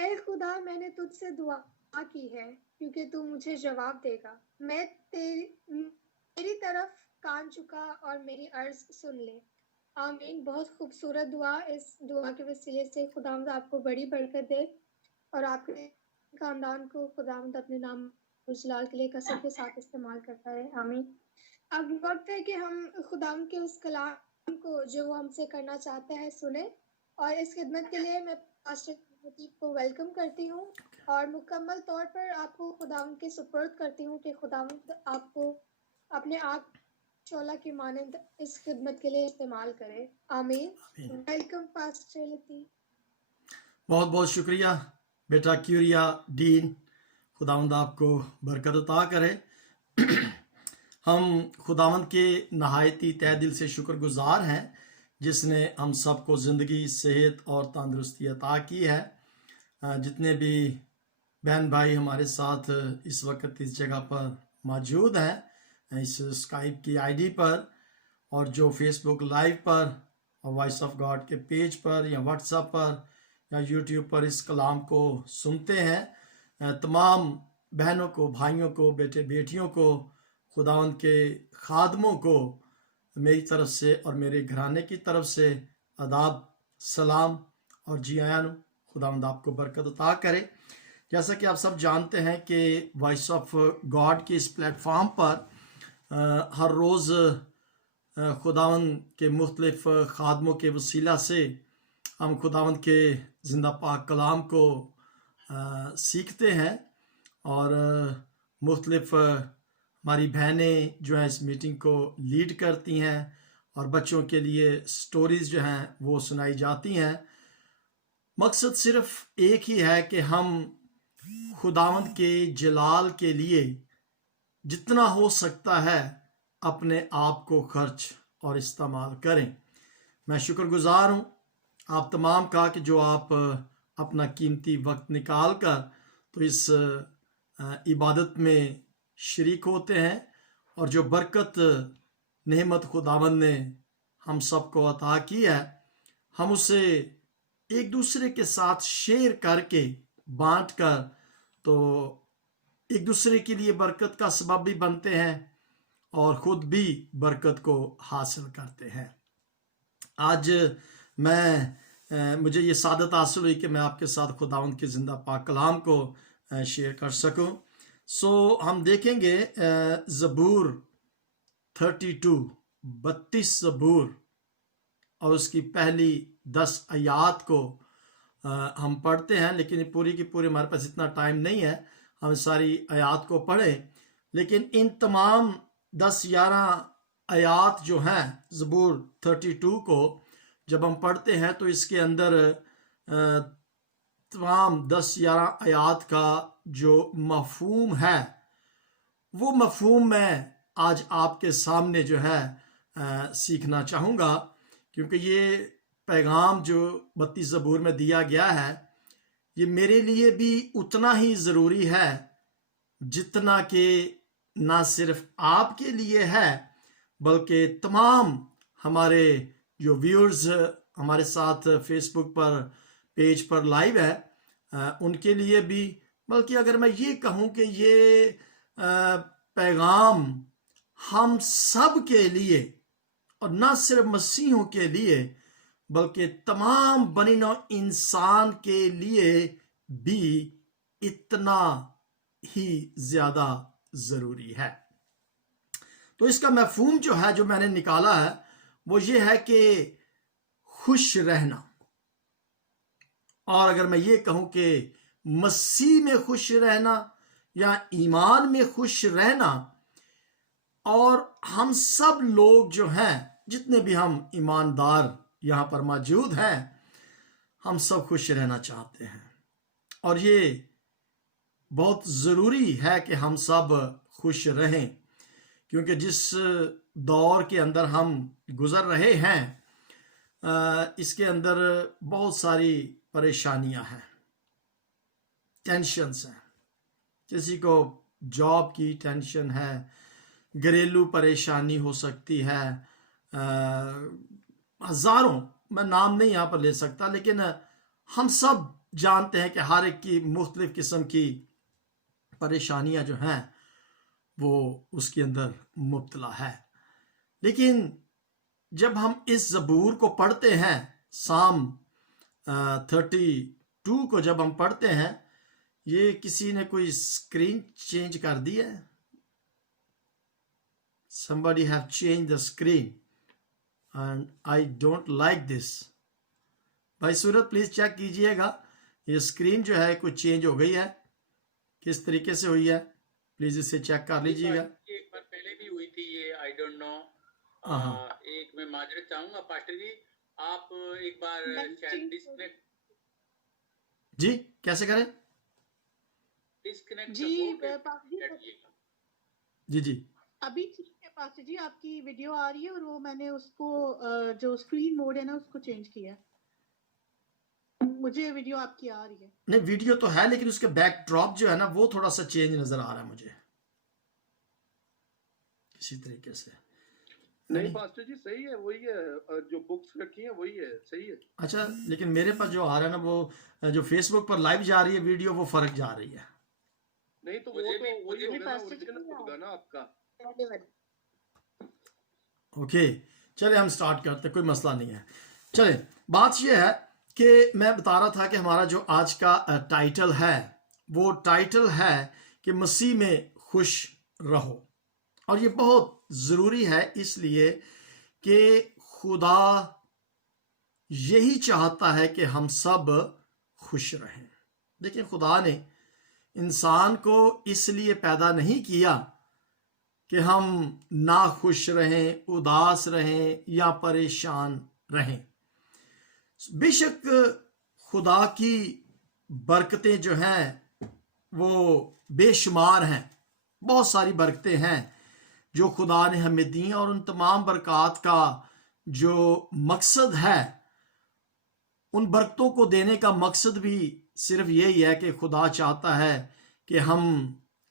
اے خدا میں نے تجھ سے دعا کی ہے کیونکہ تو مجھے جواب دے گا. میں میری طرف کان چکا اور میری عرض سن لے. آمین. بہت خوبصورت دعا. اس دعا کے وسیلے سے خداوند آپ کو بڑی برکت دے اور آپ کے خاندان کو خداوند اپنے نام جلال کے لیے کثرت کے ساتھ استعمال کرتا ہے. آمین. اب وقت ہے کہ ہم خداوند کے اس کلام کو جو وہ ہم سے کرنا چاہتے ہیں سنیں، اور اس خدمت کے لیے میں پاسٹر لطیف کو ویلکم کرتی ہوں اور مکمل طور پر آپ کو خداوند کے سپرد کرتی ہوں کہ خداوند آپ کو اپنے آپ شعلہ کی مانند اس خدمت کے لیے استعمال کرے. آمین. ویلکم پاسٹر لطیف. بہت بہت شکریہ بیٹا کیوریا ڈین. خداوند آپ کو برکت عطا کرے. ہم خداوند کے نہایتی تہ دل سے شکر گزار ہیں جس نے ہم سب کو زندگی، صحت اور تندرستی عطا کی ہے. جتنے بھی بہن بھائی ہمارے ساتھ اس وقت اس جگہ پر موجود ہیں، اس اسکائپ کی آئی ڈی پر، اور جو فیس بک لائیو پر اور وائس آف گاڈ کے پیج پر یا واٹس ایپ پر یا یوٹیوب پر اس کلام کو سنتے ہیں، تمام بہنوں کو، بھائیوں کو، بیٹے بیٹیوں کو، خداوند کے خادموں کو میری طرف سے اور میرے گھرانے کی طرف سے آداب، سلام اور جی آیاں. خداوند آپ کو برکت عطا کرے. جیسا کہ آپ سب جانتے ہیں کہ وائس آف گاڈ کے اس پلیٹ فارم پر ہر روز خداوند کے مختلف خادموں کے وسیلہ سے ہم خداوند کے زندہ پاک کلام کو سیکھتے ہیں، اور مختلف ہماری بہنیں جو ہیں اس میٹنگ کو لیڈ کرتی ہیں اور بچوں کے لیے سٹوریز جو ہیں وہ سنائی جاتی ہیں. مقصد صرف ایک ہی ہے کہ ہم خداوند کے جلال کے لیے جتنا ہو سکتا ہے اپنے آپ کو خرچ اور استعمال کریں. میں شکر گزار ہوں آپ تمام کا کہ جو آپ اپنا قیمتی وقت نکال کر تو اس عبادت میں شریک ہوتے ہیں، اور جو برکت نعمت خداوند نے ہم سب کو عطا کی ہے ہم اسے ایک دوسرے کے ساتھ شیئر کر کے بانٹ کر تو ایک دوسرے کے لیے برکت کا سبب بھی بنتے ہیں اور خود بھی برکت کو حاصل کرتے ہیں. آج مجھے یہ سعادت حاصل ہوئی کہ میں آپ کے ساتھ خداوند کے زندہ پاک کلام کو شیئر کر سکوں. ہم دیکھیں گے زبور 32 زبور اور اس کی پہلی 10 آیات کو ہم پڑھتے ہیں، لیکن پوری کی پوری ہمارے پاس اتنا ٹائم نہیں ہے ہم ساری آیات کو پڑھیں. لیکن ان تمام 10-11 آیات جو ہیں زبور 32 کو جب ہم پڑھتے ہیں تو اس کے اندر تمام 10-11 آیات کا جو مفہوم ہے وہ مفہوم میں آج آپ کے سامنے جو ہے سیکھنا چاہوں گا، کیونکہ یہ پیغام جو 32 زبور میں دیا گیا ہے یہ میرے لیے بھی اتنا ہی ضروری ہے جتنا کہ نہ صرف آپ کے لیے ہے بلکہ تمام ہمارے جو ویورز ہمارے ساتھ فیس بک پر پیج پر لائیو ہے ان کے لیے بھی. بلکہ اگر میں یہ کہوں کہ یہ پیغام ہم سب کے لیے اور نہ صرف مسیحوں کے لیے بلکہ تمام بنی نوع انسان کے لیے بھی اتنا ہی زیادہ ضروری ہے. تو اس کا مفہوم جو ہے جو میں نے نکالا ہے وہ یہ ہے کہ خوش رہنا. اور اگر میں یہ کہوں کہ مسیح میں خوش رہنا یا ایمان میں خوش رہنا، اور ہم سب لوگ جو ہیں جتنے بھی ہم ایماندار یہاں پر موجود ہیں ہم سب خوش رہنا چاہتے ہیں، اور یہ بہت ضروری ہے کہ ہم سب خوش رہیں، کیونکہ جس دور کے اندر ہم گزر رہے ہیں اس کے اندر بہت ساری پریشانیاں ہیں، ٹینشنز ہیں. کسی کو جاب کی ٹینشن ہے، گھریلو پریشانی ہو سکتی ہے، ہزاروں، میں نام نہیں یہاں پر لے سکتا، لیکن ہم سب جانتے ہیں کہ ہر ایک کی مختلف قسم کی پریشانیاں جو ہیں وہ اس کے اندر مبتلا ہے، لیکن جب ہم اس زبور کو پڑھتے ہیں، سام 32 کو جب ہم پڑھتے ہیں، یہ کسی نے کوئی اسکرین چینج کر دی ہے؟ somebody have changed the screen and I don't like this. بھائی صورت پلیز چیک کیجئے گا، یہ اسکرین جو ہے کوئی چینج ہو گئی ہے، کس طریقے سے ہوئی ہے، پلیز اسے چیک کر لیجئے گا۔ ایک بار پہلے بھی ہوئی تھی یہ، آئی ڈونٹ نو، ایک میں معذرت چاہوں گا پاسٹر جی، آپ ایک بار شاید ڈسکنیکٹ جی کیسے کریں؟ ڈسکنیکٹ جی جی جی ابھی ٹھیک ہے پاسٹر جی، آپ کی ویڈیو آ رہی ہے اور وہ میں نے اس کو جو اسکرین موڈ ہے نا اس کو چینج کیا ہے، مجھے ویڈیو آپ کی آ رہی ہے۔ نہیں ویڈیو تو ہے لیکن اس کے بیک ڈراپ جو ہے نا وہ تھوڑا سا چینج نظر آ رہا ہے مجھے کسی طریقے سے۔ نہیں پاسٹر جی صحیح ہے، وہی ہے جو بکس رکھی ہیں وہی ہے، صحیح ہے۔ اچھا لیکن میرے پاس جو آ رہا ہے نا وہ جو فیس بک پر لائیو جا رہی ہے ویڈیو وہ فرق جا رہی ہے۔ نہیں تو وہ تو وہی ہوگا نا، اوریجنل ہوگا نا آپ کا۔ اوکے چلے ہم سٹارٹ کرتے، کوئی مسئلہ نہیں ہے۔ چلیں بات یہ ہے کہ میں بتا رہا تھا کہ ہمارا جو آج کا ٹائٹل ہے وہ ٹائٹل ہے کہ مسیح میں خوش رہو، اور یہ بہت ضروری ہے اس لیے کہ خدا یہی چاہتا ہے کہ ہم سب خوش رہیں۔ لیکن خدا نے انسان کو اس لیے پیدا نہیں کیا کہ ہم ناخوش رہیں، اداس رہیں یا پریشان رہیں۔ بے شک خدا کی برکتیں جو ہیں وہ بے شمار ہیں، بہت ساری برکتیں ہیں جو خدا نے ہمیں دیں، اور ان تمام برکات کا جو مقصد ہے، ان برکتوں کو دینے کا مقصد بھی صرف یہی ہے کہ خدا چاہتا ہے کہ ہم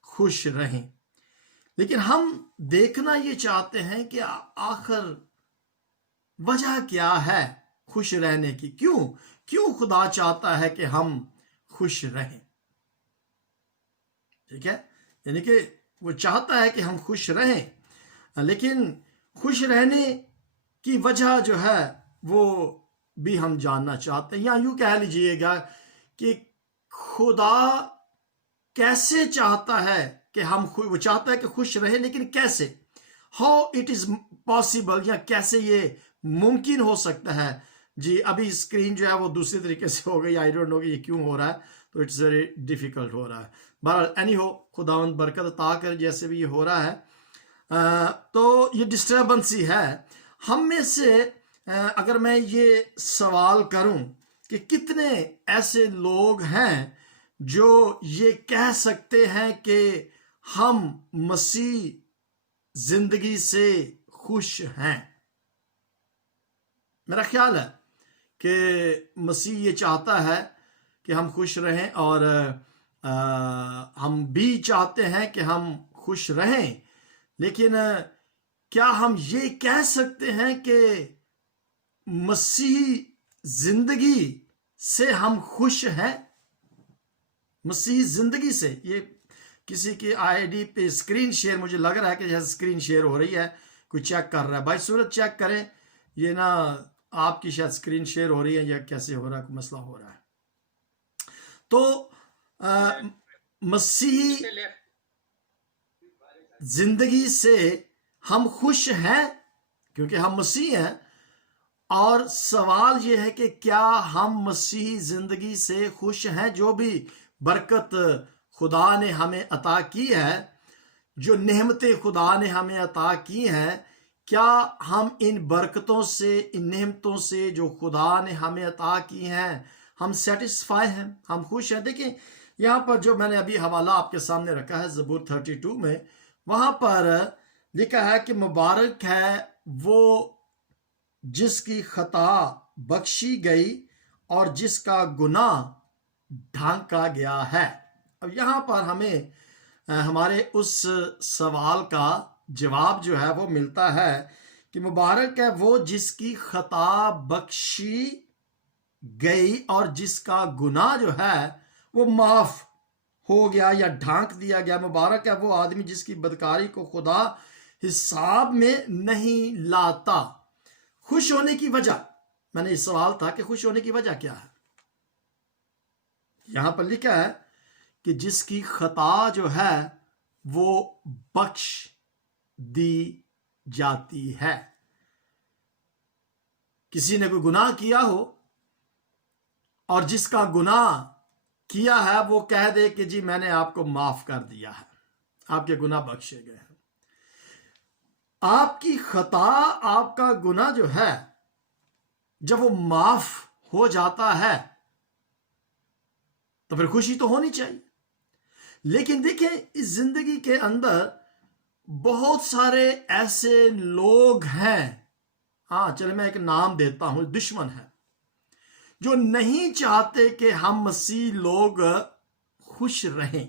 خوش رہیں۔ لیکن ہم دیکھنا یہ چاہتے ہیں کہ آخر وجہ کیا ہے خوش رہنے کی، کیوں خدا چاہتا ہے کہ ہم خوش رہیں؟ ٹھیک ہے، یعنی کہ وہ چاہتا ہے کہ ہم خوش رہیں، لیکن خوش رہنے کی وجہ جو ہے وہ بھی ہم جاننا چاہتے ہیں، یا یوں کہہ لیجئے گا کہ خدا کیسے چاہتا ہے کہ ہم وہ چاہتا ہے کہ خوش رہے، لیکن کیسے، ہاؤ اٹ از پاسبل، یا کیسے یہ ممکن ہو سکتا ہے۔ جی ابھی اسکرین جو ہے وہ دوسری طریقے سے ہو گئی، آئی ڈونٹ نو کہ یہ کیوں ہو رہا ہے، تو اٹس ویری ڈیفیکلٹ ہو رہا ہے۔ بہرحال اینی ہو، خداوند برکت عطا کر، جیسے بھی یہ ہو رہا ہے تو یہ ڈسٹربنس ہی ہے۔ ہم میں سے اگر میں یہ سوال کروں کہ کتنے ایسے لوگ ہیں جو یہ کہہ سکتے ہیں کہ ہم مسیح زندگی سے خوش ہیں؟ میرا خیال ہے کہ مسیح یہ چاہتا ہے کہ ہم خوش رہیں، اور ہم بھی چاہتے ہیں کہ ہم خوش رہیں، لیکن کیا ہم یہ کہہ سکتے ہیں کہ مسیح زندگی سے ہم خوش ہیں؟ مسیح زندگی سے، یہ کسی کی آئی ڈی پہ اسکرین شیئر مجھے لگ رہا ہے کہ جیسے اسکرین شیئر ہو رہی ہے، کوئی چیک کر رہا ہے۔ بھائی صورت چیک کریں، یہ نا آپ کی شاید اسکرین شیئر ہو رہی ہے یا کیسے ہو رہا ہے، کوئی مسئلہ ہو رہا ہے۔ تو مسیح زندگی سے ہم خوش ہیں کیونکہ ہم مسیح ہیں، اور سوال یہ ہے کہ کیا ہم مسیح زندگی سے خوش ہیں؟ جو بھی برکت خدا نے ہمیں عطا کی ہے، جو نعمتیں خدا نے ہمیں عطا کی ہیں، کیا ہم ان برکتوں سے، ان نعمتوں سے جو خدا نے ہمیں عطا کی ہیں، ہم سیٹسفائی ہیں، ہم خوش ہیں؟ دیکھیں یہاں پر جو میں نے ابھی حوالہ آپ کے سامنے رکھا ہے زبور 32 میں، وہاں پر لکھا ہے کہ مبارک ہے وہ جس کی خطا بخشی گئی اور جس کا گناہ ڈھانکا گیا ہے۔ اب یہاں پر ہمیں ہمارے اس سوال کا جواب جو ہے وہ ملتا ہے کہ مبارک ہے وہ جس کی خطا بخشی گئی اور جس کا گناہ جو ہے وہ معاف ہو گیا یا ڈھانک دیا گیا۔ مبارک ہے وہ آدمی جس کی بدکاری کو خدا حساب میں نہیں لاتا۔ خوش ہونے کی وجہ، میں نے اس سوال تھا کہ خوش ہونے کی وجہ کیا ہے؟ یہاں پر لکھا ہے کہ جس کی خطا جو ہے وہ بخش دی جاتی ہے۔ کسی نے کوئی گناہ کیا ہو اور جس کا گناہ کیا ہے وہ کہہ دے کہ جی میں نے آپ کو معاف کر دیا ہے، آپ کے گناہ بخشے گئے ہیں۔ آپ کی خطا، آپ کا گناہ جو ہے جب وہ معاف ہو جاتا ہے تو پھر خوشی تو ہونی چاہیے۔ لیکن دیکھیں اس زندگی کے اندر بہت سارے ایسے لوگ ہیں، ہاں چلے میں ایک نام دیتا ہوں، دشمن ہے، جو نہیں چاہتے کہ ہم مسیح لوگ خوش رہیں۔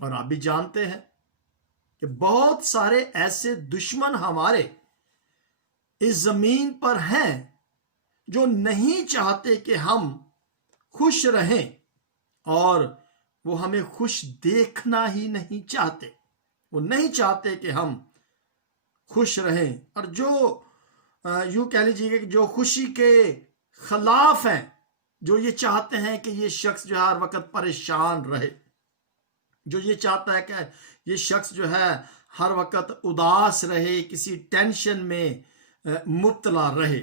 اور آپ بھی جانتے ہیں کہ بہت سارے ایسے دشمن ہمارے اس زمین پر ہیں جو نہیں چاہتے کہ ہم خوش رہیں، اور وہ ہمیں خوش دیکھنا ہی نہیں چاہتے۔ وہ نہیں چاہتے کہ ہم خوش رہیں، اور جو یوں کہہ لیجیے کہ جو خوشی کے خلاف ہیں، جو یہ چاہتے ہیں کہ یہ شخص جو ہے ہر وقت پریشان رہے، جو یہ چاہتا ہے کہ یہ شخص جو ہے ہر وقت اداس رہے، کسی ٹینشن میں مبتلا رہے۔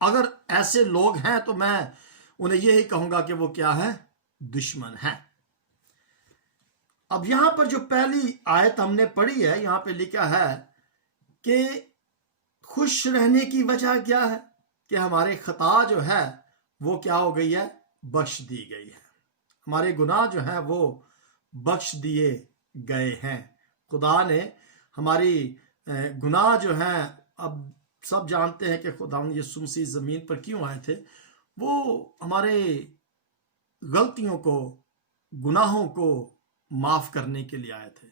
اگر ایسے لوگ ہیں تو میں انہیں یہی کہوں گا کہ وہ کیا ہے؟ دشمن ہیں۔ اب یہاں پر جو پہلی آیت ہم نے پڑھی ہے، یہاں پہ لکھا ہے کہ خوش رہنے کی وجہ کیا ہے؟ کہ ہمارے خطا جو ہے وہ کیا ہو گئی ہے؟ بخش دی گئی ہے۔ ہمارے گناہ جو ہیں وہ بخش دیے گئے ہیں۔ خدا نے ہماری گناہ جو ہیں، اب سب جانتے ہیں کہ خدا یسوع مسیح زمین پر کیوں آئے تھے، وہ ہمارے غلطیوں کو، گناہوں کو معاف کرنے کے لیے آئے تھے۔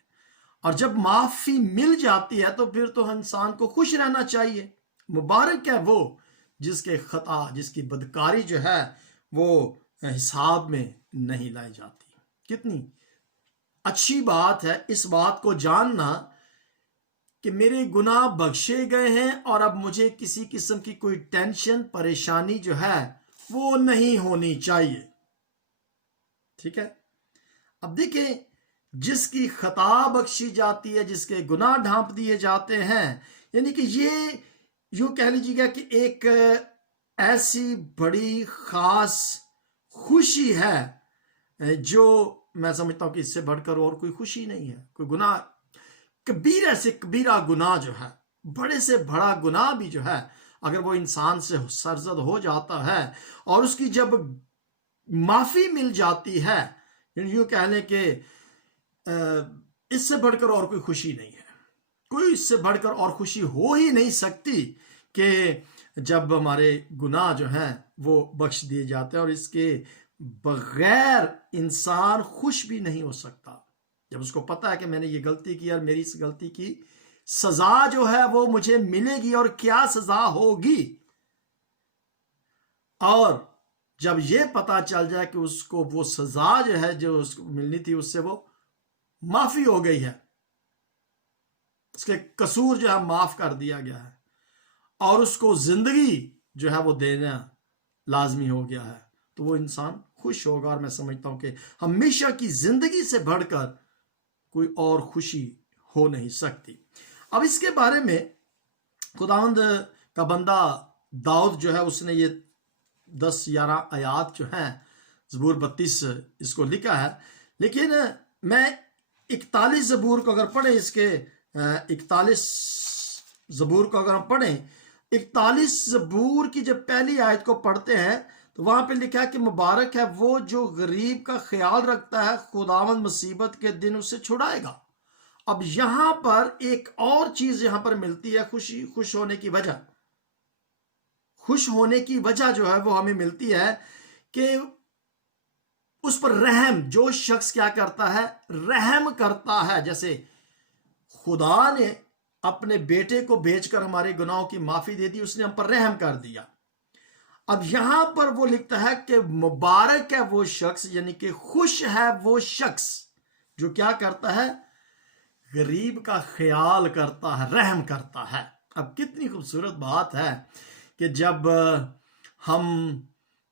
اور جب معافی مل جاتی ہے تو پھر تو انسان کو خوش رہنا چاہیے۔ مبارک ہے وہ جس کے خطا، جس کی بدکاری جو ہے وہ حساب میں نہیں لائی جاتی۔ کتنی اچھی بات ہے اس بات کو جاننا کہ میرے گناہ بخشے گئے ہیں اور اب مجھے کسی قسم کی کوئی ٹینشن، پریشانی جو ہے وہ نہیں ہونی چاہیے۔ ٹھیک ہے، اب دیکھیں جس کی خطا بخشی جاتی ہے، جس کے گناہ ڈھانپ دیے جاتے ہیں، یعنی کہ یہ یوں کہہ لیجیے گا کہ ایک ایسی بڑی خاص خوشی ہے جو میں سمجھتا ہوں کہ اس سے بڑھ کر اور کوئی خوشی نہیں ہے۔ کوئی گناہ، کبیرہ سے کبیرہ گناہ جو ہے، بڑے سے بڑا گناہ بھی جو ہے، اگر وہ انسان سے سرزد ہو جاتا ہے اور اس کی جب معافی مل جاتی ہے، یوں کہہ لیں کہ اس سے بڑھ کر اور کوئی خوشی نہیں ہے۔ کوئی اس سے بڑھ کر اور خوشی ہو ہی نہیں سکتی کہ جب ہمارے گناہ جو ہیں وہ بخش دیے جاتے ہیں، اور اس کے بغیر انسان خوش بھی نہیں ہو سکتا۔ جب اس کو پتا ہے کہ میں نے یہ غلطی کی اور میری اس غلطی کی سزا جو ہے وہ مجھے ملے گی، اور کیا سزا ہوگی، اور جب یہ پتا چل جائے کہ اس کو وہ سزا جو ہے جو اس کو ملنی تھی اس سے وہ معافی ہو گئی ہے، اس کے قصور جو ہے معاف کر دیا گیا ہے، اور اس کو زندگی جو ہے وہ دینا لازمی ہو گیا ہے، تو وہ انسان خوش ہوگا۔ اور میں سمجھتا ہوں کہ ہمیشہ کی زندگی سے بڑھ کر کوئی اور خوشی ہو نہیں سکتی۔ اب اس کے بارے میں خداوند کا بندہ داؤد جو ہے اس نے یہ 10-11 آیات جو ہیں زبور 32 اس کو لکھا ہے، لیکن میں 41 زبور کو اگر پڑھیں، اس کے 41 زبور کو اگر ہم پڑھیں، 41 زبور کی جب پہلی آیت کو پڑھتے ہیں تو وہاں پہ لکھا ہے کہ مبارک ہے وہ جو غریب کا خیال رکھتا ہے، خداوند مصیبت کے دن اسے چھڑائے گا۔ اب یہاں پر ایک اور چیز یہاں پر ملتی ہے، خوش ہونے کی وجہ۔ خوش ہونے کی وجہ جو ہے وہ ہمیں ملتی ہے کہ اس پر رحم، جو شخص کیا کرتا ہے؟ رحم کرتا ہے۔ جیسے خدا نے اپنے بیٹے کو بھیج کر ہمارے گناہوں کی معافی دے دی، اس نے ہم پر رحم کر دیا۔ اب یہاں پر وہ لکھتا ہے کہ مبارک ہے وہ شخص، یعنی کہ خوش ہے وہ شخص جو کیا کرتا ہے؟ غریب کا خیال کرتا ہے، رحم کرتا ہے۔ اب کتنی خوبصورت بات ہے کہ جب ہم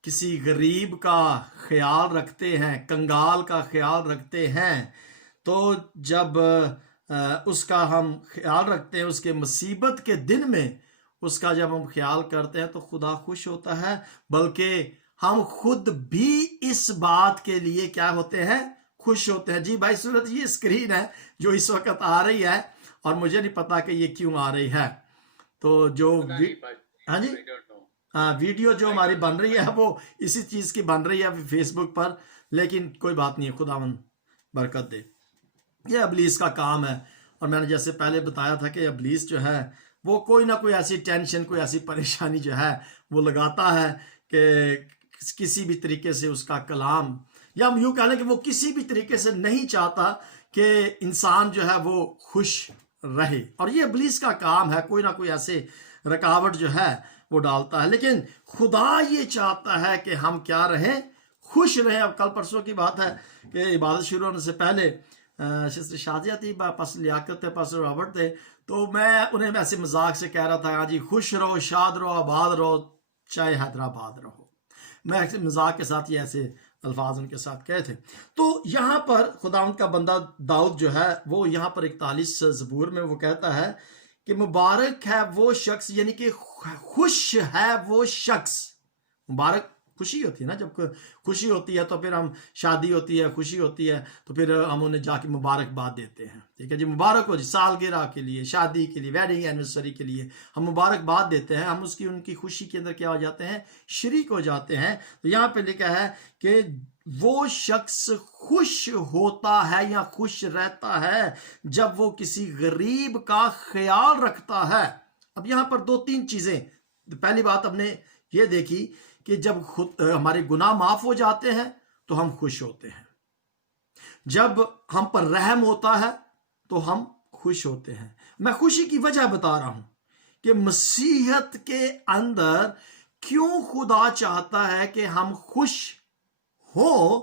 کسی غریب کا خیال رکھتے ہیں، کنگال کا خیال رکھتے ہیں، تو جب اس کا ہم خیال رکھتے ہیں، اس کے مصیبت کے دن میں اس کا جب ہم خیال کرتے ہیں تو خدا خوش ہوتا ہے، بلکہ ہم خود بھی اس بات کے لیے کیا ہوتے ہیں؟ خوش ہوتے ہیں۔ جی بھائی صورت یہ اسکرین ہے جو اس وقت آ رہی ہے، اور مجھے نہیں پتا کہ یہ کیوں آ رہی ہے، تو جو ہاں جی ویڈیو جو ہماری بن رہی ہے وہ اسی چیز کی بن رہی ہے فیس بک پر، لیکن کوئی بات نہیں ہے، خداوند برکت دے۔ یہ ابلیس کا کام ہے، اور میں نے جیسے پہلے بتایا تھا کہ ابلیس جو ہے وہ کوئی نہ کوئی ایسی ٹینشن، کوئی ایسی پریشانی جو ہے وہ لگاتا ہے کہ کسی بھی طریقے سے اس کا کلام، یا ہم یوں کہہ لیں کہ وہ کسی بھی طریقے سے نہیں چاہتا کہ انسان جو ہے وہ خوش رہے، اور یہ ابلیس کا کام ہے، کوئی نہ کوئی ایسے رکاوٹ جو ہے وہ ڈالتا ہے۔ لیکن خدا یہ چاہتا ہے کہ ہم کیا رہیں؟ خوش رہیں۔ اب کل پرسوں کی بات ہے کہ عبادت شروع ہونے سے پہلے سسٹر شازیہ تھی، پاس لیاقت تھے، پاس رابرٹ تھے، تو میں انہیں ایسے مذاق سے کہہ رہا تھا ہاں جی خوش رہو، شاد رہو، آباد رہو، چاہے حیدرآباد رہو۔ میں ایسے مذاق کے ساتھ یہ ایسے الفاظ ان کے ساتھ کہے تھے۔ تو یہاں پر خداوند کا بندہ داؤد جو ہے وہ یہاں پر 41 زبور میں وہ کہتا ہے کہ مبارک ہے وہ شخص، یعنی کہ خوش ہے وہ شخص۔ مبارک خوشی ہوتی ہے نا، جب خوشی ہوتی ہے تو پھر ہم، شادی ہوتی ہے، خوشی ہوتی ہے تو پھر ہم انہیں جا کے مبارکباد دیتے ہیں، ٹھیک ہے جی، مبارک ہو جی، سالگرہ کے لیے، شادی کے لیے، ویڈنگ اینیورسری کے لیے ہم مبارکباد دیتے ہیں، ہم ان کی خوشی کے اندر کیا ہو جاتے ہیں؟ شریک ہو جاتے ہیں۔ تو یہاں پہ لکھا ہے کہ وہ شخص خوش ہوتا ہے یا خوش رہتا ہے جب وہ کسی غریب کا خیال رکھتا ہے۔ اب یہاں پر 2-3 چیزیں، پہلی بات ہم نے یہ دیکھی کہ جب ہمارے گناہ معاف ہو جاتے ہیں تو ہم خوش ہوتے ہیں، جب ہم پر رحم ہوتا ہے تو ہم خوش ہوتے ہیں۔ میں خوشی کی وجہ بتا رہا ہوں کہ مسیحیت کے اندر کیوں خدا چاہتا ہے کہ ہم خوش ہو،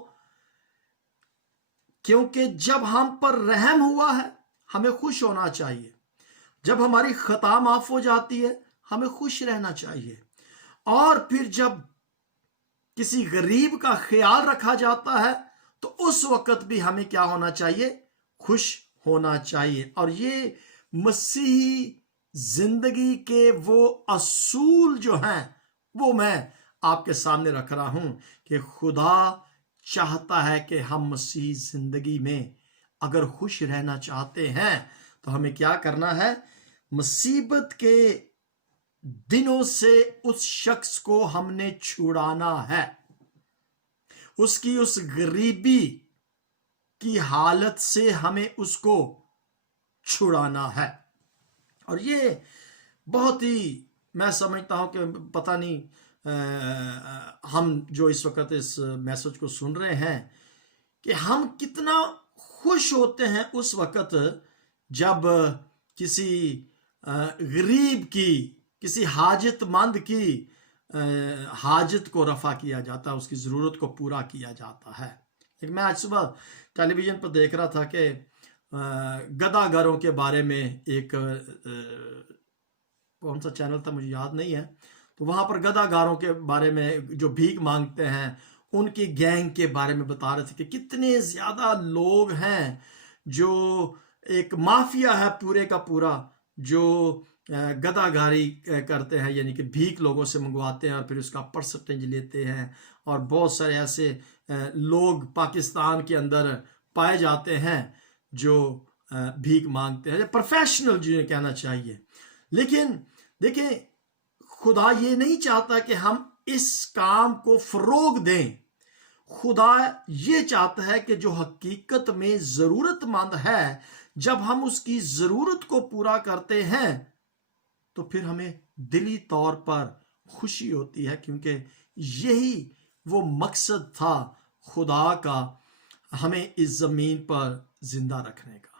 کیونکہ جب ہم پر رحم ہوا ہے ہمیں خوش ہونا چاہیے، جب ہماری خطا معاف ہو جاتی ہے ہمیں خوش رہنا چاہیے، اور پھر جب کسی غریب کا خیال رکھا جاتا ہے تو اس وقت بھی ہمیں کیا ہونا چاہیے؟ خوش ہونا چاہیے۔ اور یہ مسیحی زندگی کے وہ اصول جو ہیں وہ میں آپ کے سامنے رکھ رہا ہوں کہ خدا چاہتا ہے کہ ہم مسیحی زندگی میں اگر خوش رہنا چاہتے ہیں تو ہمیں کیا کرنا ہے؟ مصیبت کے دنوں سے اس شخص کو ہم نے چھڑانا ہے، اس کی اس غریبی کی حالت سے ہمیں اس کو چھڑانا ہے۔ اور یہ بہت ہی میں سمجھتا ہوں کہ پتہ نہیں ہم جو اس وقت اس میسج کو سن رہے ہیں کہ ہم کتنا خوش ہوتے ہیں اس وقت جب کسی غریب کی، کسی حاجت مند کی حاجت کو رفع کیا جاتا ہے، اس کی ضرورت کو پورا کیا جاتا ہے۔ لیکن میں آج صبح ٹیلی ویژن پر دیکھ رہا تھا کہ گدھا گھروں کے بارے میں ایک کون سا چینل تھا مجھے یاد نہیں ہے، تو وہاں پر گدھا گھروں کے بارے میں جو بھیک مانگتے ہیں ان کی گینگ کے بارے میں بتا رہے تھے کہ کتنے زیادہ لوگ ہیں، جو ایک مافیا ہے پورے کا پورا، جو گدھا گاری کرتے ہیں، یعنی کہ بھیک لوگوں سے منگواتے ہیں اور پھر اس کا پرسنٹیج لیتے ہیں۔ اور بہت سارے ایسے لوگ پاکستان کے اندر پائے جاتے ہیں جو بھیک مانگتے ہیں، پروفیشنل جنہیں کہنا چاہیے۔ لیکن دیکھیں خدا یہ نہیں چاہتا کہ ہم اس کام کو فروغ دیں، خدا یہ چاہتا ہے کہ جو حقیقت میں ضرورت مند ہے جب ہم اس کی ضرورت کو پورا کرتے ہیں تو پھر ہمیں دلی طور پر خوشی ہوتی ہے، کیونکہ یہی وہ مقصد تھا خدا کا ہمیں اس زمین پر زندہ رکھنے کا۔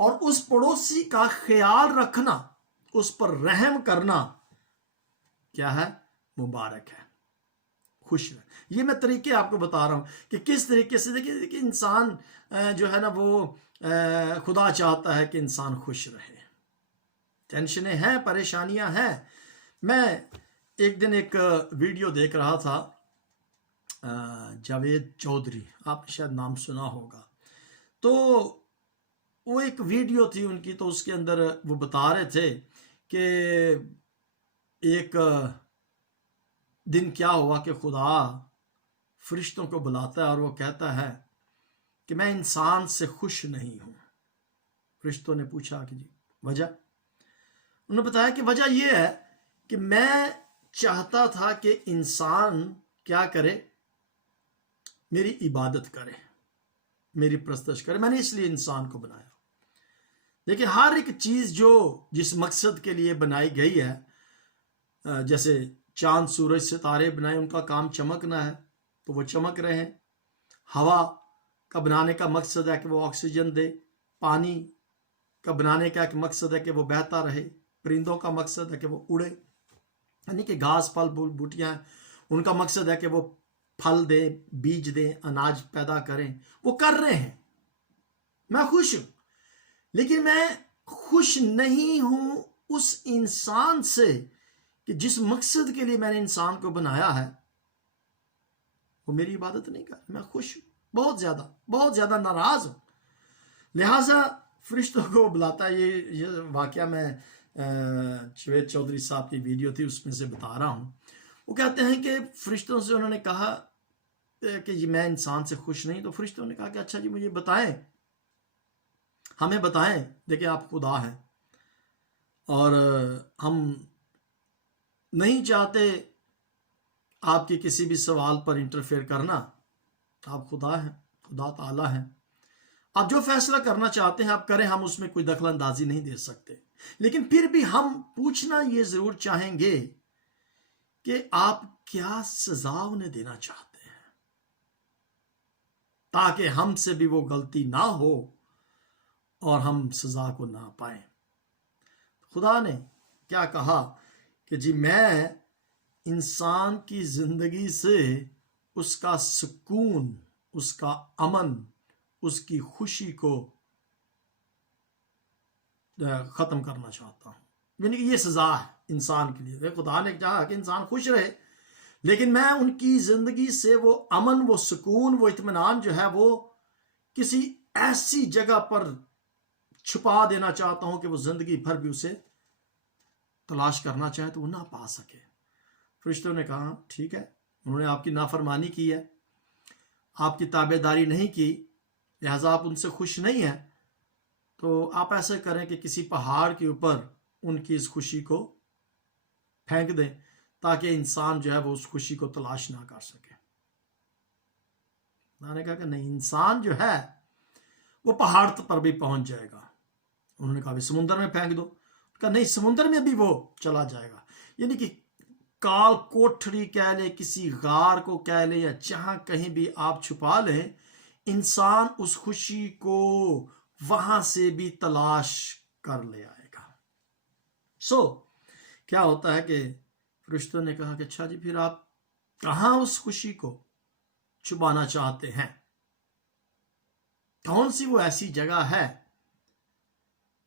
اور اس پڑوسی کا خیال رکھنا، اس پر رحم کرنا کیا ہے؟ مبارک ہے، خوش ہے۔ یہ میں طریقے آپ کو بتا رہا ہوں کہ کس طریقے سے دیکھیں انسان جو ہے نا وہ خدا چاہتا ہے کہ انسان خوش رہے۔ ٹینشنیں ہیں، پریشانیاں ہیں۔ میں ایک دن ایک ویڈیو دیکھ رہا تھا، جاوید چودھری، آپ نے شاید نام سنا ہوگا، تو وہ ایک ویڈیو تھی ان کی، تو اس کے اندر وہ بتا رہے تھے کہ ایک دن کیا ہوا کہ خدا فرشتوں کو بلاتا ہے اور وہ کہتا ہے کہ میں انسان سے خوش نہیں ہوں۔ فرشتوں نے پوچھا کہ جی وجہ؟ انہوں نے بتایا کہ وجہ یہ ہے کہ میں چاہتا تھا کہ انسان کیا کرے؟ میری عبادت کرے، میری پرستش کرے، میں نے اس لیے انسان کو بنایا۔ دیکھیں ہر ایک چیز جو جس مقصد کے لیے بنائی گئی ہے، جیسے چاند سورج ستارے بنائے، ان کا کام چمکنا ہے تو وہ چمک رہے ہیں۔ ہوا کا بنانے کا مقصد ہے کہ وہ آکسیجن دے، پانی کا بنانے کا ایک مقصد ہے کہ وہ بہتا رہے، پرندوں کا مقصد ہے کہ وہ اڑے، یعنی کہ گھاس پھل بوٹیاں ان کا مقصد ہے کہ وہ پھل دیں، بیج دیں، اناج پیدا کریں، وہ کر رہے ہیں۔ میں خوش ہوں، لیکن میں خوش نہیں ہوں اس انسان سے کہ جس مقصد کے لیے میں نے انسان کو بنایا ہے وہ میری عبادت نہیں کر رہا۔ میں خوش ہوں، بہت زیادہ ناراض ہوں۔ لہٰذا فرشتوں کو بلاتا ہے۔ یہ واقعہ میں جاوید چودھری صاحب کی ویڈیو تھی اس میں سے بتا رہا ہوں۔ وہ کہتے ہیں کہ فرشتوں سے انہوں نے کہا کہ جی میں انسان سے خوش نہیں، تو فرشتوں نے کہا کہ اچھا جی مجھے بتائیں، ہمیں بتائیں، دیکھیں آپ خدا ہیں اور ہم نہیں چاہتے آپ کے کسی بھی سوال پر انٹرفیئر کرنا، آپ خدا ہیں، خدا تعالیٰ ہیں، آپ جو فیصلہ کرنا چاہتے ہیں آپ کریں، ہم اس میں کوئی دخل اندازی نہیں دے سکتے، لیکن پھر بھی ہم پوچھنا یہ ضرور چاہیں گے کہ آپ کیا سزا انہیں دینا چاہتے ہیں، تاکہ ہم سے بھی وہ غلطی نہ ہو اور ہم سزا کو نہ پائیں۔ خدا نے کیا کہا کہ جی میں انسان کی زندگی سے اس کا سکون، اس کا امن، اس کی خوشی کو ختم کرنا چاہتا ہوں، یعنی کہ یہ سزا ہے انسان کے لیے۔ خدا نے چاہا کہ انسان خوش رہے، لیکن میں ان کی زندگی سے وہ امن، وہ سکون، وہ اطمینان جو ہے وہ کسی ایسی جگہ پر چھپا دینا چاہتا ہوں کہ وہ زندگی بھر بھی اسے تلاش کرنا چاہے تو وہ نہ پا سکے۔ فرشتوں نے کہا ٹھیک ہے، انہوں نے آپ کی نافرمانی کی ہے، آپ کی تابع داری نہیں کی، لہٰذا آپ ان سے خوش نہیں ہیں، تو آپ ایسا کریں کہ کسی پہاڑ کے اوپر ان کی اس خوشی کو پھینک دیں تاکہ انسان جو ہے وہ اس خوشی کو تلاش نہ کر سکے۔ میں نے کہا کہ نہیں، انسان جو ہے وہ پہاڑ پر بھی پہنچ جائے گا۔ انہوں نے کہا بھی سمندر میں پھینک دو، کہا نہیں، سمندر میں بھی وہ چلا جائے گا، یعنی کہ کال کوٹھڑی کہہ لے، کسی غار کو کہہ لے، یا جہاں کہیں بھی آپ چھپا لیں، انسان اس خوشی کو وہاں سے بھی تلاش کر لے آئے گا۔ کیا ہوتا ہے کہ فرشتوں نے کہا کہ اچھا جی پھر آپ کہاں اس خوشی کو چھپانا چاہتے ہیں؟ کون سی وہ ایسی جگہ ہے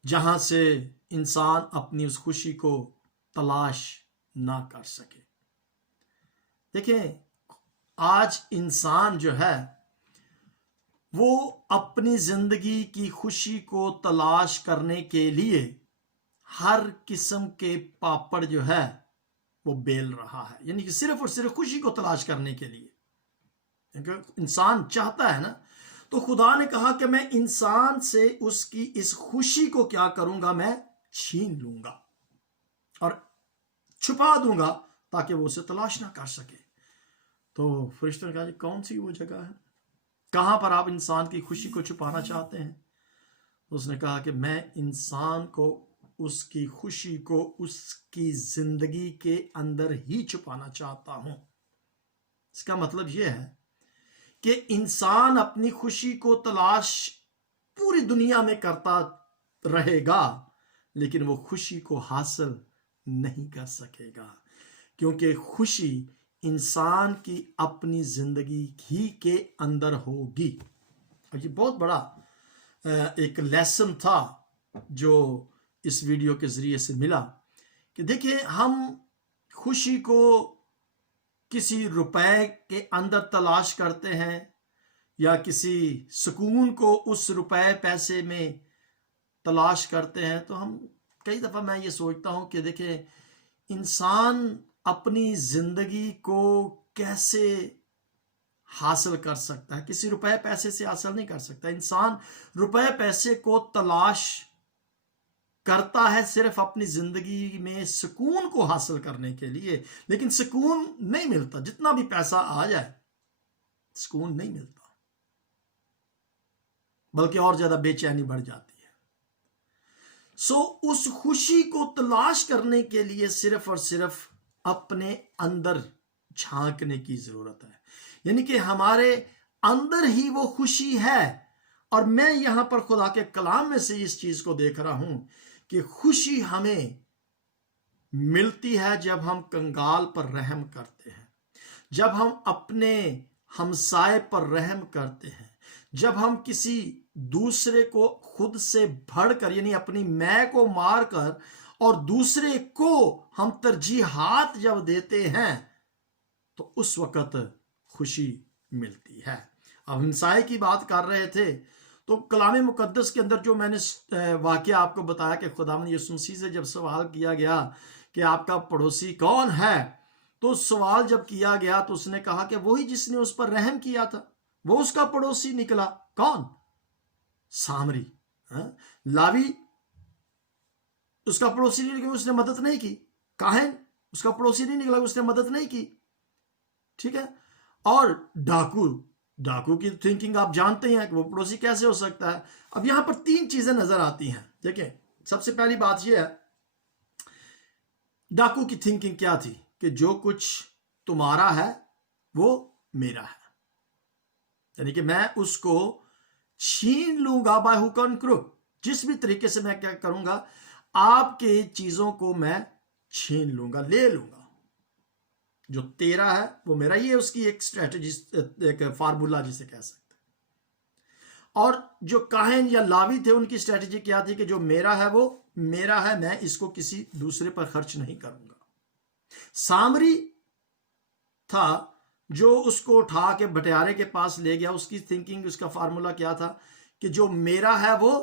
جہاں سے انسان اپنی اس خوشی کو تلاش نہ کر سکے؟ دیکھیں آج انسان جو ہے وہ اپنی زندگی کی خوشی کو تلاش کرنے کے لیے ہر قسم کے پاپڑ جو ہے وہ بیل رہا ہے، یعنی کہ صرف اور صرف خوشی کو تلاش کرنے کے لیے، کیونکہ انسان چاہتا ہے نا۔ تو خدا نے کہا کہ میں انسان سے اس کی اس خوشی کو کیا کروں گا؟ میں چھین لوں گا اور چھپا دوں گا تاکہ وہ اسے تلاش نہ کر سکے۔ تو فرشتوں نے کہا جی کون سی وہ جگہ ہے، کہاں پر آپ انسان کی خوشی کو چھپانا چاہتے ہیں؟ اس نے کہا کہ میں انسان کو اس کی خوشی کو اس کی زندگی کے اندر ہی چھپانا چاہتا ہوں۔ اس کا مطلب یہ ہے کہ انسان اپنی خوشی کو تلاش پوری دنیا میں کرتا رہے گا لیکن وہ خوشی کو حاصل نہیں کر سکے گا، کیونکہ خوشی انسان کی اپنی زندگی ہی کے اندر ہوگی۔ اور یہ بہت بڑا ایک لیسن تھا جو اس ویڈیو کے ذریعے سے ملا کہ دیکھیں، ہم خوشی کو کسی روپے کے اندر تلاش کرتے ہیں یا کسی سکون کو اس روپے پیسے میں تلاش کرتے ہیں، تو ہم کئی دفعہ میں یہ سوچتا ہوں کہ دیکھیں انسان اپنی زندگی کو کیسے حاصل کر سکتا ہے؟ کسی روپے پیسے سے حاصل نہیں کر سکتا۔ انسان روپے پیسے کو تلاش کرتا ہے صرف اپنی زندگی میں سکون کو حاصل کرنے کے لیے، لیکن سکون نہیں ملتا۔ جتنا بھی پیسہ آ جائے سکون نہیں ملتا، بلکہ اور زیادہ بے چینی بڑھ جاتی ہے۔ اس خوشی کو تلاش کرنے کے لیے صرف اور صرف اپنے اندر جھانکنے کی ضرورت ہے، یعنی کہ ہمارے اندر ہی وہ خوشی ہے۔ اور میں یہاں پر خدا کے کلام میں سے اس چیز کو دیکھ رہا ہوں کہ خوشی ہمیں ملتی ہے جب ہم کنگال پر رحم کرتے ہیں، جب ہم اپنے ہمسائے پر رحم کرتے ہیں، جب ہم کسی دوسرے کو خود سے بڑھ کر یعنی اپنی میں کو مار کر اور دوسرے کو ہم ترجیحات جب دیتے ہیں تو اس وقت خوشی ملتی ہے۔ اب ہمسائے کی بات کر رہے تھے تو کلام مقدس کے اندر جو میں نے واقعہ آپ کو بتایا کہ خداوند یسوع مسیح سے جب سوال کیا گیا کہ آپ کا پڑوسی کون ہے، تو سوال جب کیا گیا تو اس نے کہا کہ وہی جس نے اس پر رحم کیا تھا، وہ اس کا پڑوسی نکلا۔ کون؟ سامری۔ لاوی اس کا پڑوسی نہیں نکلا، اس نے مدد نہیں کی۔ کاہن اس کا پڑوسی نہیں نکلا، اس نے مدد نہیں کی، ٹھیک ہے۔ اور ڈاکو کی تھنکنگ آپ جانتے ہیں کہ وہ پڑوسی کیسے ہو سکتا ہے۔ اب یہاں پر 3 چیزیں نظر آتی ہیں۔ دیکھیں، سب سے پہلی بات یہ ہے، ڈاکو کی تھنکنگ کیا تھی کہ جو کچھ تمہارا ہے وہ میرا ہے، یعنی کہ میں اس کو چھین لوں گا بائی ہوک اینڈ کروک۔ جس بھی طریقے سے میں کیا کروں گا، آپ کے چیزوں کو میں چھین لوں گا، لے لوں گا۔ جو تیرا ہے وہ میرا، یہ اس کی ایک اسٹریٹجی، ایک فارمولا جسے کہہ سکتے ہیں۔ اور جو کاہن یا لاوی تھے ان کی اسٹریٹجی کیا تھی کہ جو میرا ہے وہ میرا ہے، میں اس کو کسی دوسرے پر خرچ نہیں کروں گا۔ سامری تھا جو اس کو اٹھا کے بٹیارے کے پاس لے گیا، اس کی تھنکنگ، اس کا فارمولا کیا تھا کہ جو میرا ہے وہ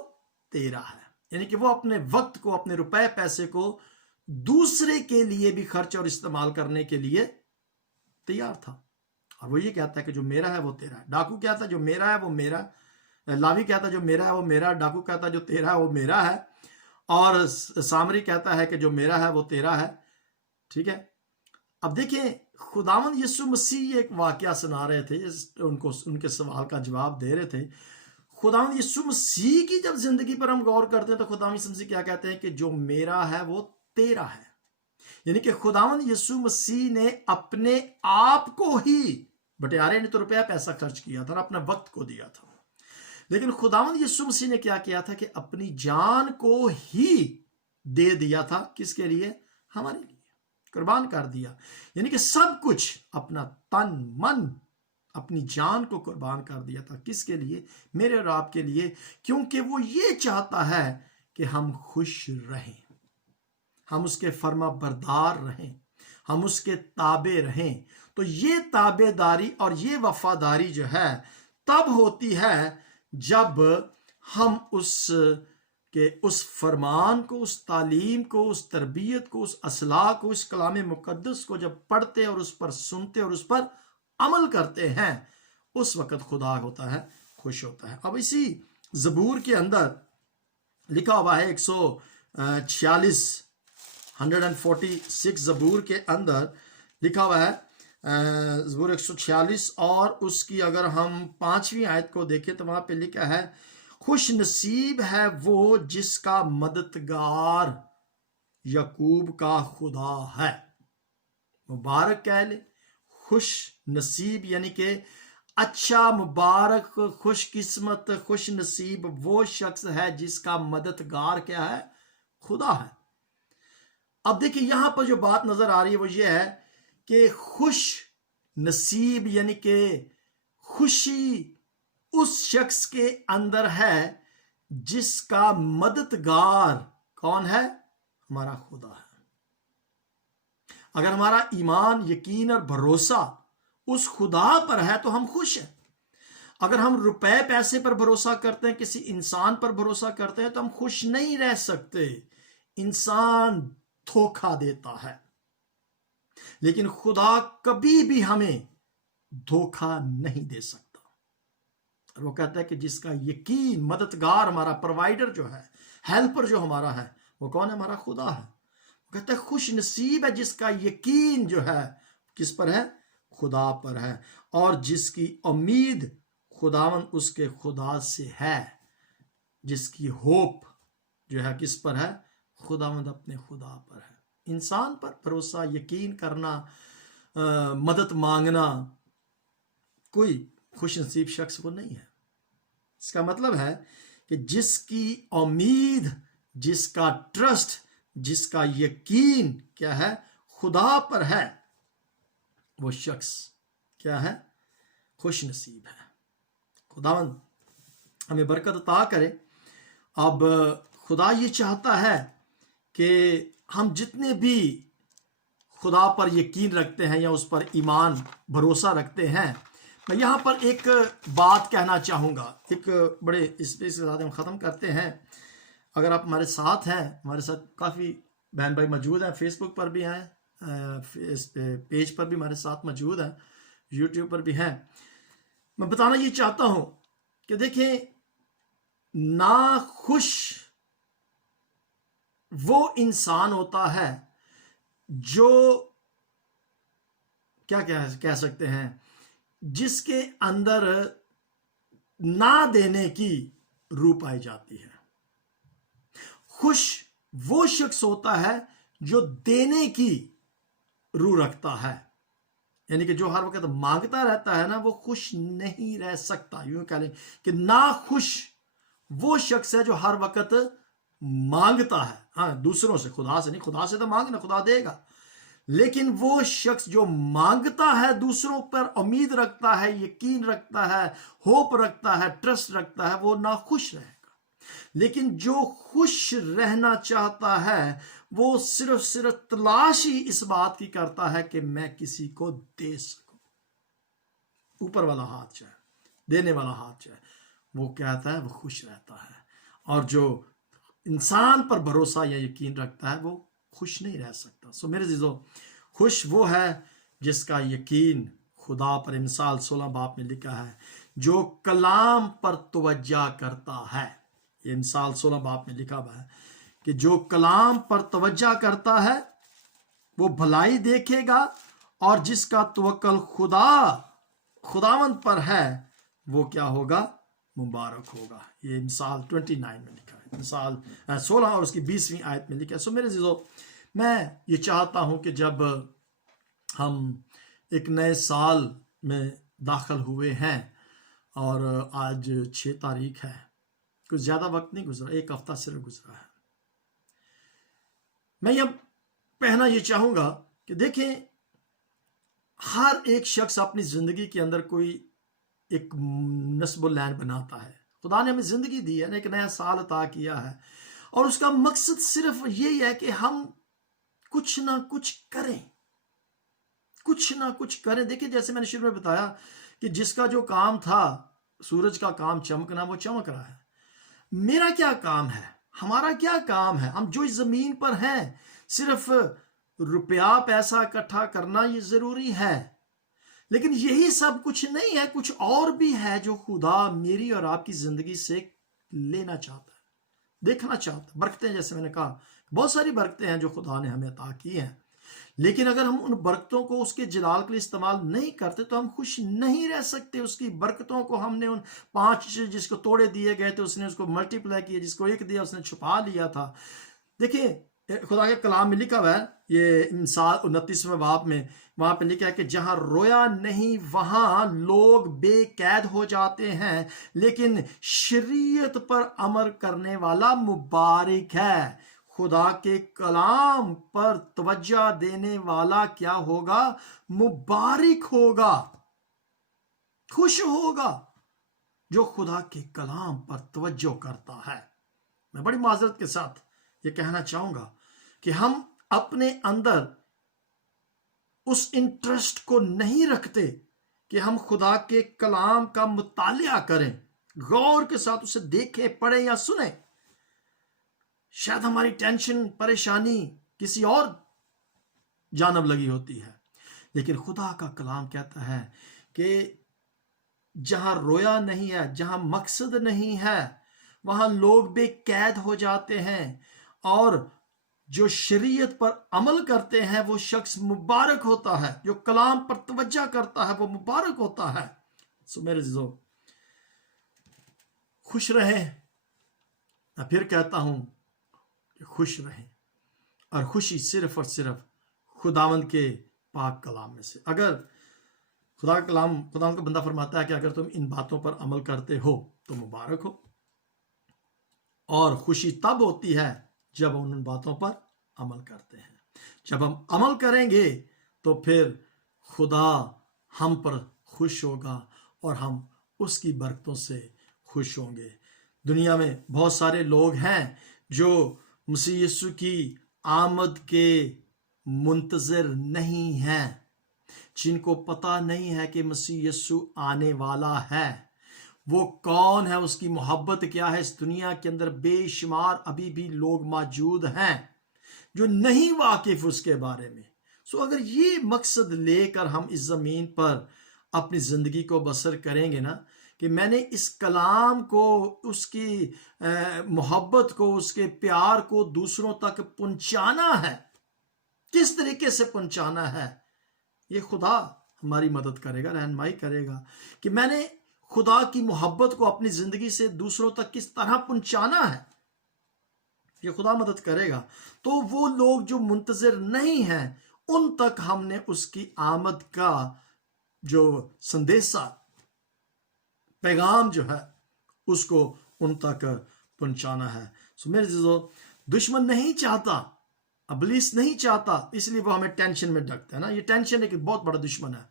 تیرا ہے، یعنی کہ وہ اپنے وقت کو، اپنے روپے پیسے کو دوسرے کے لیے بھی خرچ اور استعمال کرنے کے لیے تیار تھا۔ اور وہ یہ کہتا ہے کہ جو میرا ہے وہ تیرا ہے۔ ڈاکو کہتا ہے جو میرا ہے وہ میرا، لاوی کہتا ہے جو میرا ہے وہ میرا، ڈاکو کہتا ہے جو تیرا ہے وہ میرا ہے، اور سامری کہتا ہے کہ جو میرا ہے وہ تیرا ہے، ٹھیک ہے۔ اب دیکھیں، خداوند یسوع مسیح ایک واقعہ سنا رہے تھے، ان کے سوال کا جواب دے رہے تھے۔ خداوند یسوع مسیح کی جب زندگی پر ہم غور کرتے ہیں تو خداوند یسوع مسیح کیا کہتے ہیں کہ جو میرا ہے وہ تیرا ہے، یعنی کہ خداوند یسوع مسیح نے اپنے آپ کو ہی، بٹیارے نے تو روپیہ پیسہ خرچ کیا تھا اور اپنے وقت کو دیا تھا، لیکن خداوند یسوع مسیح نے کیا کیا تھا کہ اپنی جان کو ہی دے دیا تھا۔ کس کے لیے؟ ہمارے لیے قربان کر دیا، یعنی کہ سب کچھ، اپنا تن من، اپنی جان کو قربان کر دیا تھا۔ کس کے لیے؟ میرے اور آپ کے لیے، کیونکہ وہ یہ چاہتا ہے کہ ہم خوش رہیں، ہم اس کے فرما بردار رہیں، ہم اس کے تابع رہیں۔ تو یہ تابع داری اور یہ وفاداری جو ہے تب ہوتی ہے جب ہم اس فرمان کو، اس تعلیم کو، اس تربیت کو، اس اصلاح کو، اس کلام مقدس کو جب پڑھتے اور اس پر سنتے اور اس پر عمل کرتے ہیں، اس وقت خدا ہوتا ہے خوش ہوتا ہے۔ اب اسی زبور کے اندر لکھا ہوا ہے 146 زبور کے اندر لکھا ہوا ہے، زبور 146 اور اس کی اگر ہم 5ویں آیت کو دیکھیں تو وہاں پہ لکھا ہے، خوش نصیب ہے وہ جس کا مددگار یعقوب کا خدا ہے۔ مبارک کہہ لے، خوش نصیب، یعنی کہ اچھا، مبارک، خوش قسمت، خوش نصیب وہ شخص ہے جس کا مددگار کیا ہے؟ خدا ہے۔ اب دیکھیں یہاں پر جو بات نظر آ رہی ہے وہ یہ ہے کہ خوش نصیب یعنی کہ خوشی اس شخص کے اندر ہے جس کا مددگار کون ہے؟ ہمارا خدا ہے۔ اگر ہمارا ایمان، یقین اور بھروسہ اس خدا پر ہے تو ہم خوش ہیں۔ اگر ہم روپے پیسے پر بھروسہ کرتے ہیں، کسی انسان پر بھروسہ کرتے ہیں تو ہم خوش نہیں رہ سکتے۔ انسان دھوکہ دیتا ہے، لیکن خدا کبھی بھی ہمیں دھوکہ نہیں دے سکتا۔ اور وہ کہتا ہے کہ جس کا یقین، مددگار، ہمارا پروائیڈر جو ہے، ہیلپر جو ہمارا ہے، وہ کون ہے؟ ہمارا خدا ہے۔ وہ کہتا ہے خوش نصیب ہے جس کا یقین جو ہے کس پر ہے؟ خدا پر ہے، اور جس کی امید خداوند اس کے خدا سے ہے، جس کی ہوپ جو ہے کس پر ہے؟ خداوند اپنے خدا پر ہے۔ انسان پر بھروسہ، یقین کرنا، مدد مانگنا، کوئی خوش نصیب شخص وہ نہیں ہے۔ اس کا مطلب ہے کہ جس کی امید، جس کا ٹرسٹ، جس کا یقین کیا ہے؟ خدا پر ہے، وہ شخص کیا ہے؟ خوش نصیب ہے۔ خداوند ہمیں برکت عطا کرے۔ اب خدا یہ چاہتا ہے کہ ہم جتنے بھی خدا پر یقین رکھتے ہیں یا اس پر ایمان بھروسہ رکھتے ہیں، میں یہاں پر ایک بات کہنا چاہوں گا، ایک بڑے اس پہ سے زیادہ ہم ختم کرتے ہیں۔ اگر آپ ہمارے ساتھ ہیں، ہمارے ساتھ کافی بہن بھائی موجود ہیں، فیس بک پر بھی ہیں، پیج پر بھی ہمارے ساتھ موجود ہیں، یوٹیوب پر بھی ہیں، میں بتانا یہ چاہتا ہوں کہ دیکھیں ناخوش وہ انسان ہوتا ہے جو کیا کہہ سکتے ہیں، جس کے اندر نہ دینے کی روح پائی جاتی ہے۔ خوش وہ شخص ہوتا ہے جو دینے کی روح رکھتا ہے، یعنی کہ جو ہر وقت مانگتا رہتا ہے نا، وہ خوش نہیں رہ سکتا۔ یوں کہہ لیں کہ ناخوش وہ شخص ہے جو ہر وقت مانگتا ہے، ہاں دوسروں سے، خدا سے نہیں۔ خدا سے تو مانگنا، خدا دے گا، لیکن وہ شخص جو مانگتا ہے، دوسروں پر امید رکھتا ہے، یقین رکھتا ہے، ہوپ رکھتا ہے، ٹرسٹ رکھتا ہے، وہ ناخوش رہے گا۔ لیکن جو خوش رہنا چاہتا ہے وہ صرف تلاش ہی اس بات کی کرتا ہے کہ میں کسی کو دے سکوں۔ اوپر والا ہاتھ جو ہے، دینے والا ہاتھ جو ہے، وہ کہتا ہے وہ خوش رہتا ہے۔ اور جو انسان پر بھروسہ یا یقین رکھتا ہے وہ خوش نہیں رہ سکتا۔ سو میرے عزیزو، خوش وہ ہے جس کا یقین خدا پر۔ مثال 16 باب میں لکھا ہے جو کلام پر توجہ کرتا ہے۔ یہ مثال 16 باب میں لکھا ہوا ہے کہ جو کلام پر توجہ کرتا ہے وہ بھلائی دیکھے گا، اور جس کا توکل خداوند پر ہے وہ کیا ہوگا؟ مبارک ہوگا۔ یہ مثال 29 میں لکھا ہے، مثال 16 اور اس کی 20ویں آیت میں لکھا ہے۔ سو میرے عزیزو، میں یہ چاہتا ہوں کہ جب ہم ایک نئے سال میں داخل ہوئے ہیں، اور آج 6 تاریخ ہے، کچھ زیادہ وقت نہیں گزرا، 1 ہفتہ صرف گزرا ہے، میں یہ کہنا یہ چاہوں گا کہ دیکھیں ہر ایک شخص اپنی زندگی کے اندر کوئی ایک نصب العین بناتا ہے۔ خدا نے ہمیں زندگی دی ہے، ایک نیا سال عطا کیا ہے، اور اس کا مقصد صرف یہی ہے کہ ہم کچھ نہ کچھ کریں، کچھ نہ کچھ کریں۔ دیکھیں جیسے میں نے شروع میں بتایا کہ جس کا جو کام تھا، سورج کا کام چمکنا، وہ چمک رہا ہے۔ میرا کیا کام ہے؟ ہمارا کیا کام ہے؟ ہم جو اس زمین پر ہیں، صرف روپیہ پیسہ اکٹھا کرنا یہ ضروری ہے، لیکن یہی سب کچھ نہیں ہے، کچھ اور بھی ہے جو خدا میری اور آپ کی زندگی سے لینا چاہتا ہے، دیکھنا چاہتا ہے۔ برکتیں، جیسے میں نے کہا، بہت ساری برکتیں ہیں جو خدا نے ہمیں عطا کی ہیں، لیکن اگر ہم ان برکتوں کو اس کے جلال کے لیے استعمال نہیں کرتے تو ہم خوش نہیں رہ سکتے۔ اس کی برکتوں کو ہم نے ان 5 جس کو توڑے دیے گئے تھے، اس نے اس کو ملٹی پلائی کیا، جس کو 1 دیا اس نے چھپا لیا تھا۔ دیکھیں خدا کے کلام میں لکھا ہوا ہے، یہ مثال 29ویں باب میں وہاں پہ لکھا ہے کہ جہاں رویا نہیں وہاں لوگ بے قید ہو جاتے ہیں، لیکن شریعت پر عمل کرنے والا مبارک ہے۔ خدا کے کلام پر توجہ دینے والا کیا ہوگا؟ مبارک ہوگا، خوش ہوگا، جو خدا کے کلام پر توجہ کرتا ہے۔ میں بڑی معذرت کے ساتھ یہ کہنا چاہوں گا کہ ہم اپنے اندر اس انٹرسٹ کو نہیں رکھتے کہ ہم خدا کے کلام کا مطالعہ کریں، غور کے ساتھ اسے دیکھیں، پڑھیں یا سنیں۔ شاید ہماری ٹینشن، پریشانی کسی اور جانب لگی ہوتی ہے، لیکن خدا کا کلام کہتا ہے کہ جہاں رویا نہیں ہے، جہاں مقصد نہیں ہے، وہاں لوگ بے قید ہو جاتے ہیں، اور جو شریعت پر عمل کرتے ہیں وہ شخص مبارک ہوتا ہے، جو کلام پر توجہ کرتا ہے وہ مبارک ہوتا ہے۔ سو میرے عزیزو، خوش رہیں۔ میں پھر کہتا ہوں کہ خوش رہیں، اور خوشی صرف اور صرف خداوند کے پاک کلام میں سے۔ اگر خداوند کا بندہ فرماتا ہے کہ اگر تم ان باتوں پر عمل کرتے ہو تو مبارک ہو، اور خوشی تب ہوتی ہے جب ہم ان باتوں پر عمل کرتے ہیں۔ جب ہم عمل کریں گے تو پھر خدا ہم پر خوش ہوگا اور ہم اس کی برکتوں سے خوش ہوں گے۔ دنیا میں بہت سارے لوگ ہیں جو مسیح یسوع کی آمد کے منتظر نہیں ہیں، جن کو پتہ نہیں ہے کہ مسیح یسوع آنے والا ہے، وہ کون ہے، اس کی محبت کیا ہے۔ اس دنیا کے اندر بے شمار ابھی بھی لوگ موجود ہیں جو نہیں واقف اس کے بارے میں۔ سو اگر یہ مقصد لے کر ہم اس زمین پر اپنی زندگی کو بسر کریں گے نا، کہ میں نے اس کلام کو، اس کی محبت کو، اس کے پیار کو دوسروں تک پہنچانا ہے، کس طریقے سے پہنچانا ہے، یہ خدا ہماری مدد کرے گا، رہنمائی کرے گا کہ میں نے خدا کی محبت کو اپنی زندگی سے دوسروں تک کس طرح پہنچانا ہے، یہ خدا مدد کرے گا۔ تو وہ لوگ جو منتظر نہیں ہیں ان تک ہم نے اس کی آمد کا جو سندیسہ، پیغام جو ہے، اس کو ان تک پہنچانا ہے۔ سو میرے عزیزو، دشمن نہیں چاہتا، ابلیس نہیں چاہتا، اس لیے وہ ہمیں ٹینشن میں ڈھکتا ہے نا۔ یہ ٹینشن ایک بہت بڑا دشمن ہے۔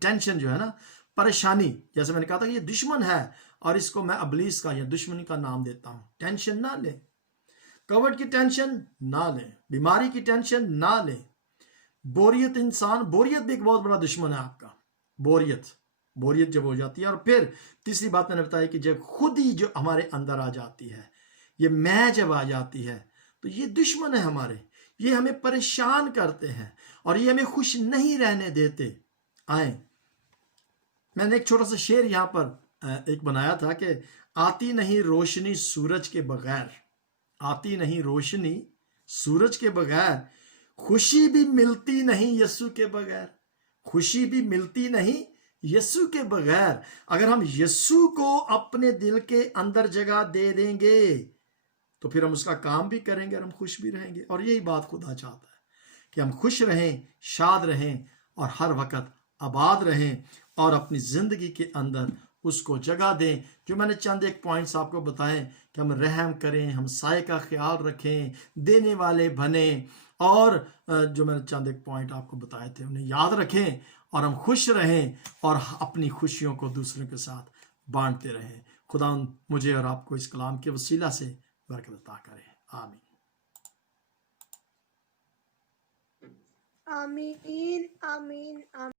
ٹینشن جو ہے نا، پریشانی، جیسے میں نے کہا تھا کہ یہ دشمن ہے، اور اس کو میں ابلیس کا یا دشمنی کا نام دیتا ہوں۔ ٹینشن نہ لیں، کووڈ کی ٹینشن نہ لیں، بیماری کی ٹینشن نہ لیں، بوریت بھی ایک بہت بڑا دشمن ہے آپ کا۔ بوریت جب ہو جاتی ہے، اور پھر تیسری بات میں نے بتایا کہ جب خود ہی جو ہمارے اندر آ جاتی ہے، یہ میں جب آ جاتی ہے، تو یہ دشمن ہے ہمارے، یہ ہمیں پریشان کرتے ہیں اور یہ ہمیں خوش نہیں رہنے دیتے۔ آئیں، میں نے ایک چھوٹا سا شعر یہاں پر ایک بنایا تھا کہ آتی نہیں روشنی سورج کے بغیر، آتی نہیں روشنی سورج کے بغیر، خوشی بھی ملتی نہیں یسوع کے بغیر، خوشی بھی ملتی نہیں یسوع کے بغیر۔ اگر ہم یسوع کو اپنے دل کے اندر جگہ دے دیں گے تو پھر ہم اس کا کام بھی کریں گے اور ہم خوش بھی رہیں گے۔ اور یہی بات خدا چاہتا ہے کہ ہم خوش رہیں، شاد رہیں، اور ہر وقت آباد رہیں، اور اپنی زندگی کے اندر اس کو جگہ دیں۔ جو میں نے چند ایک پوائنٹس آپ کو بتائیں کہ ہم رحم کریں، ہم سائے کا خیال رکھیں، دینے والے بنیں، اور جو میں نے چند ایک پوائنٹ آپ کو بتائے تھے انہیں یاد رکھیں، اور ہم خوش رہیں اور اپنی خوشیوں کو دوسروں کے ساتھ بانٹتے رہیں۔ خدا مجھے اور آپ کو اس کلام کے وسیلہ سے برکت عطا کرے۔ آمین۔ آمین آمین آمین۔